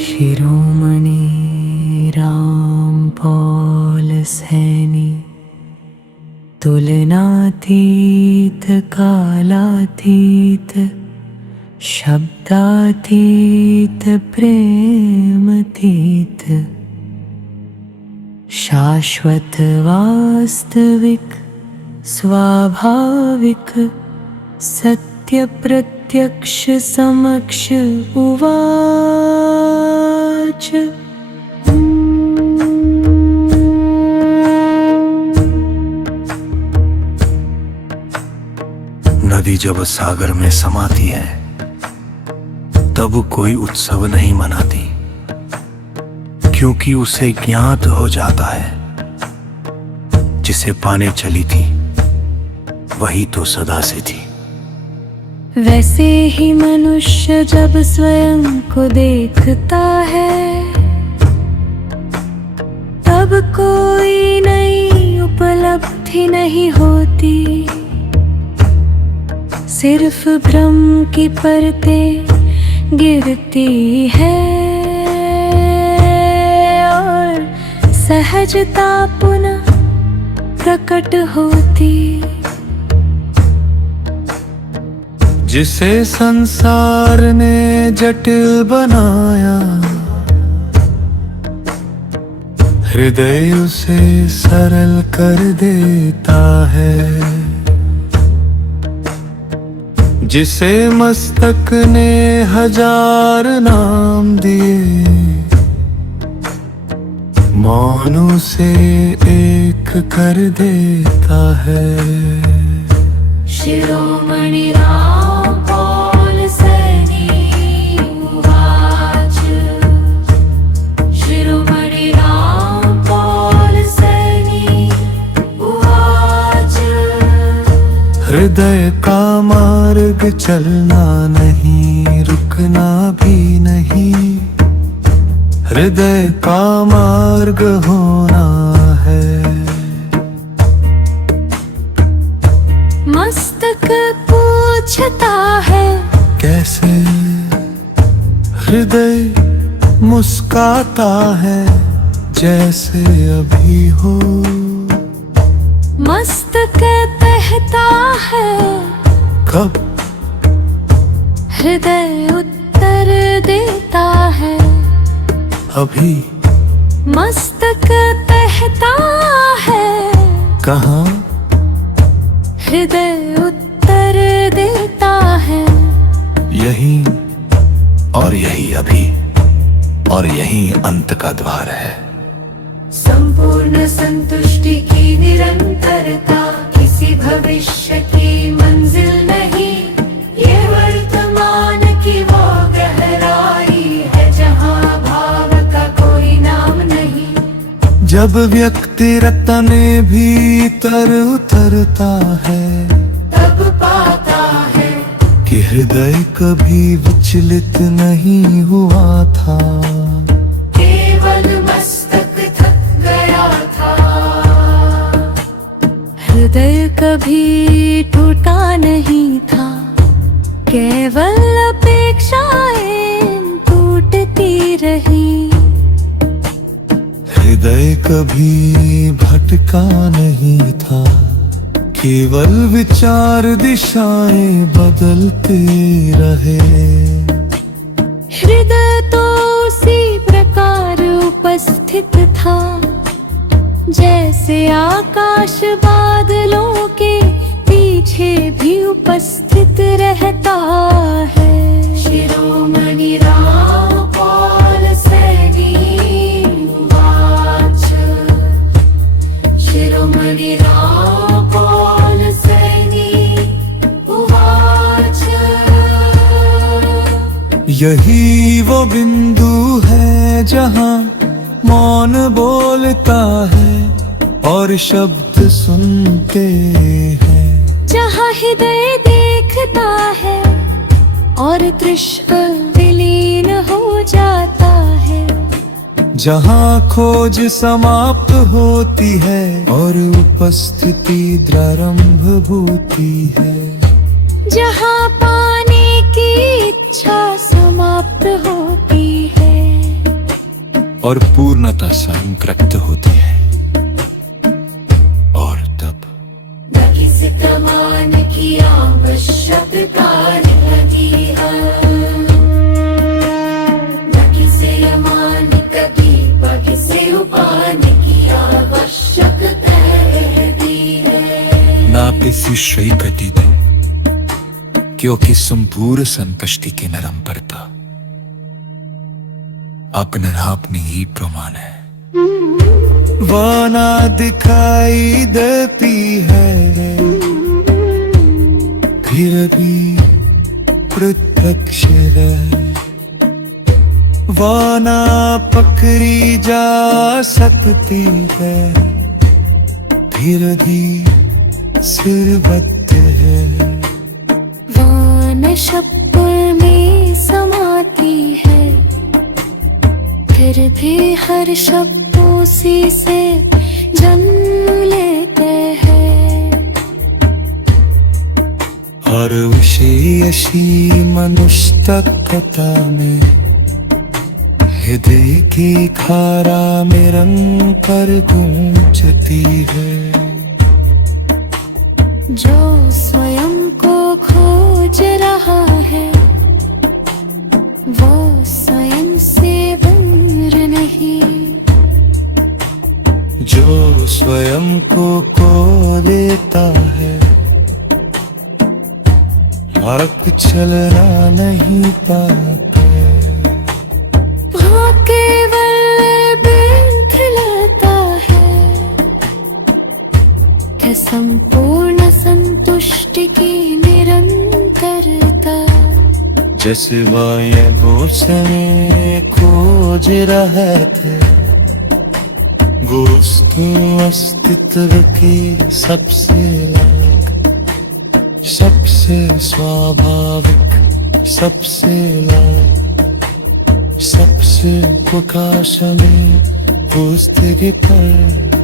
शिरोमणि रामपाल सैनी, तुलनातीत कालातीत शब्दातीत प्रेमतीत, शाश्वत वास्तविक स्वाभाविक सत्य प्रत्यक्ष समक्ष उवाच। नदी जब सागर में समाती है तब कोई उत्सव नहीं मनाती, क्योंकि उसे ज्ञात हो जाता है जिसे पाने चली थी वही तो सदा से थी। वैसे ही मनुष्य जब स्वयं को देखता है तब कोई नई उपलब्धि नहीं होती, सिर्फ भ्रम की परतें गिरती है और सहजता पुनः प्रकट होती। जिसे संसार ने जटिल बनाया, हृदय उसे सरल कर देता है। जिसे मस्तक ने हजार नाम दिए, मौन उसे एक कर देता है। शिरोमणि रामपाल सैनी उवाच। शिरोमणि रामपाल सैनी उवाच। हृदय का मार्ग चलना नहीं, रुकना भी नहीं, हृदय का मार्ग होना है। मस्तक पूछता है कैसे, हृदय मुस्काता है जैसे अभी हो। मस्तक कहता है कब, हृदय उत्तर देता है अभी। मस्तक कहता है कहाँ, हृदय उत्तर देता है यही और यही अभी, और यही अंत का द्वार है। संपूर्ण संतुष्टि की निरंतरता, किसी भविष्य की मंजिल नहीं, ये वर्तमान की वो गहराई है जहाँ भाव का कोई नाम नहीं। जब व्यक्ति रतने भीतर उतरता है तब पाता है कि हृदय कभी विचलित नहीं हुआ था, केवल मस्तक थक गया था। हृदय कभी टूटा नहीं था, केवल अपेक्षाएं टूटती रही। हृदय कभी भटका नहीं था, केवल विचार दिशाएं बदलते रहे। हृदय तो उसी प्रकार उपस्थित था जैसे आकाश बादलों के पीछे भी उपस्थित रहता है। शिरोमणि रामपाल सैनी उवाच। शिरोमणि रामपाल सैनी उवाच। यही वो बिंदु है जहाँ मौन बोलता है और शब्द सुनते हैं, जहाँ हृदय देखता है और दृश्य विलीन हो जाता है, जहाँ खोज समाप्त होती है और उपस्थिति प्रारंभ होती है। जहाँ पाने की इच्छा समाप्त होती है और पूर्णता संकृत होती है, और तब न किसी प्रमाण की आवश्यकता रहती है, न किसी अमानिक दीपक किसी उपान की आवश्यकता रहती है, ना किसी श्रेय प्रतिदिन, क्योंकि संपूर्ण संतुष्टि के नरम पड़ता अपने ही प्रमाण है। वाना दिखाई देती है फिर भी प्रत्यक्ष है, वाना पकड़ी जा सकती है फिर भी सिरबद्ध है। वान शब्द में समाती है फिर भी हर शब्द उसी से जन्म लेते हैं, हर विषयशी मनुष्यकता में हृदय की खारा निरंतर गूंजती है। जो स्वयं को खोज रहा है वो स्वयं से दूर नहीं, जो स्वयं को लेता है आँख चलना नहीं पाता, वहाँ केवल बिंथ लेता है कि संपूर्ण संतुष्टि की निरंतरता। जैसे वायु समय खोज रहे थे वो उसके अस्तित्व की सबसे लायक, सबसे स्वाभाविक, सबसे लायक, सबसे प्रकाश में उस पर